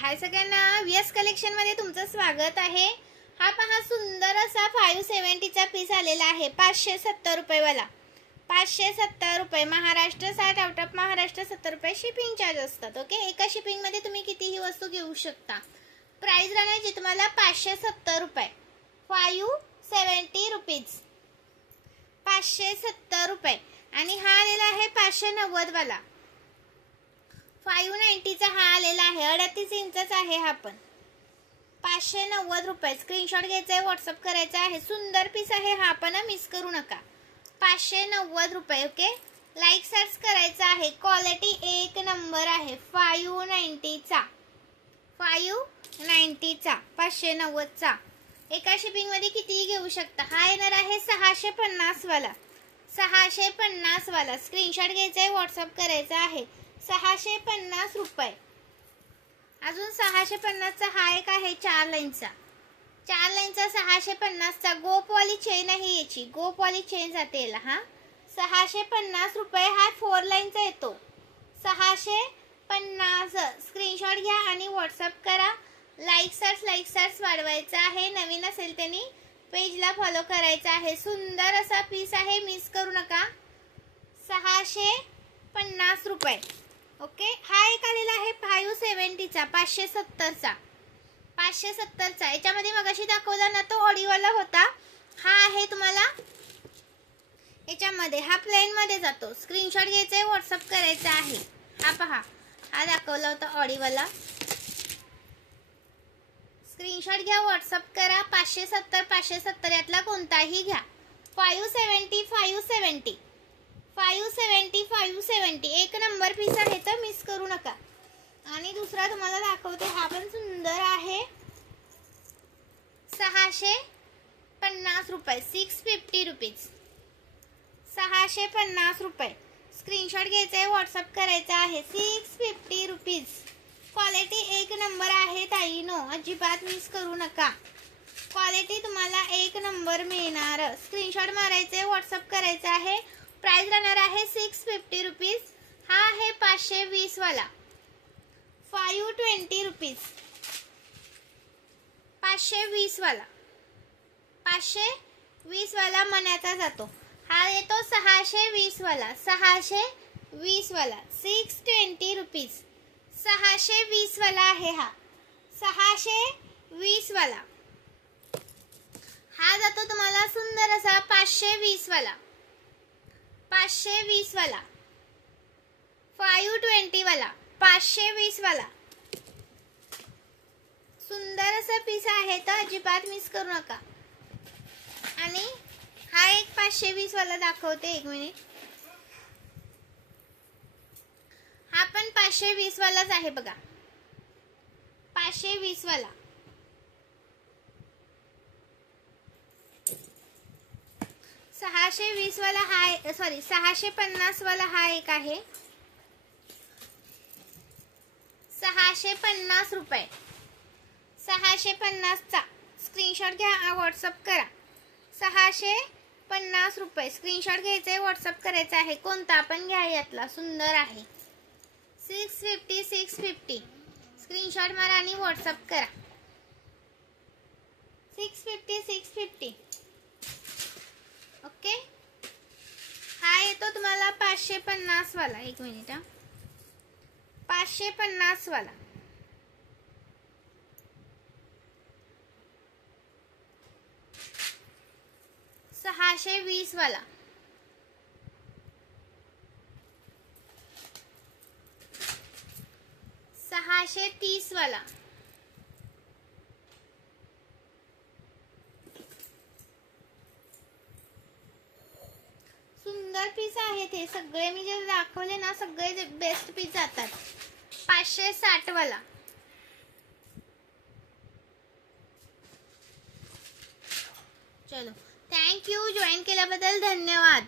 हाय सगळ्यांना, VS collection मध्ये तुमचं स्वागत आहे। हा पहा सुंदर असा 570 चा पीस आलेला आहे 570 रुपये वाला। 570 रुपये महाराष्ट्र 60 आउट ऑफ महाराष्ट्र 70 रुपये शिपिंग चार्ज असतात। ओके, एका शिपिंग मध्ये तुम्ही कितीही वस्तू घेऊ शकता। प्राइस राहणार जी तुम्हाला 570 रुपये 570 रुपीज 570 रुपये। आणि हा आलेला आहे 590 वाला 590 चा हा आलेला आहे 38 इंचचा आहे। हा पण 590 रुपये। स्क्रीनशॉट घ्यायचा आहे, व्हॉट्सअप करायचा आहे। सुंदर पीस आहे हा पण, मिस करू नका। 590 रुपये। ओके, लाईक सर्च करायचा आहे। क्वालिटी एक नंबर आहे। 590 चा 590 चा 590 चा एका शिपिंग मध्ये कितीही घेऊ शकता। हा येणार आहे 650 वाला 650 वाला। स्क्रीनशॉट घ्यायचा आहे, व्हॉट्सअप करायचा आहे। 650 रुपये। अजून 650 चा हा एक आहे 4 लाईनचा 650 चा गोप वाली चेन आहे याची, गोप वाली चेन जाते याला। हा 650 रुपये। हा 4 लाईनचा येतो 650। स्क्रीनशॉट घ्या आणि व्हॉट्सअप करा। लाईक सर्च वाढवायचा आहे। नवीन असेल त्यांनी पेजला फॉलो करायचा आहे। सुंदर असा पीस आहे, मिस करू नका। 650 रुपये। ओके, हा एक आलेला आहे 570 चा 570 चा 570 चा। याच्यामध्ये मगाशी दाखवला ना तो ऑडिओला होता, हा आहे तुम्हाला याच्यामध्ये, हा प्लेन मध्ये जातो। स्क्रीनशॉट घ्यायचा आहे, व्हॉट्सअप करायचा आहे। हा पहा, हा दाखवला होता ऑडिओला। स्क्रीनशॉट घ्या, व्हॉट्सअप करा। 570 यातला कोणताही घ्या। 570 एक नंबर पीस आहे, तर मिस करू नका। आणि दुसरा तुम्हाला दाखवते, हा पण सुंदर आहे 650 रुपये 650 रुपीज 650 रुपये। स्क्रीनशॉट घ्यायचा आहे, व्हॉट्सअप करायचा आहे। 650 रुपीज। क्वालिटी एक नंबर आहे ताईनो, अजिबात मिस करू नका। क्वालिटी तुम्हाला एक नंबर मिळणार। स्क्रीनशॉट मारायचे, व्हॉट्सअप करायचा आहे। प्राइस राहणार आहे 650 रुपीज। हा आहे 520 वाला 520 रुपीज 520 वाला 520 वाला मनाचा जातो। हा येतो 620 वाला 620 वाला 620 रुपीज 620 वाला आहे। हा 620 वाला। हा जातो तुम्हाला सुंदर असा 520 वाला 520 वाला 520 वाला 520 वाला। सुंदर असा पीस आहे, तर अजिबात मिस करू नका। आणि हा एक 520 वाला दाखवते, एक मिनिट। हा पण 520 वालाच आहे बघा, 520 वाला 620 वाला हा, सॉरी 650 वाला हा एक आहे 650 रुपये 650 चा। स्क्रीनशॉट घ्या, व्हॉट्सअप करा। 650 रुपये। स्क्रीनशॉट घ्यायचा आहे, व्हॉट्सअप करायचा आहे। कोणता पण घ्या, यातला सुंदर आहे 650 स्क्रीनशॉट मारा आणि व्हॉट्सअप करा। 650 ओके। हा येतो तुम्हाला 550 वाला, एक मिनिट। 550 वाला 620 वाला 630 वाला सुंदर पीस आहेत हे सगळे। मी जे दाखवले ना सगळे बेस्ट पीस जातात। 560 वाला चलो, थँक यू। जॉईन केल्याबद्दल धन्यवाद।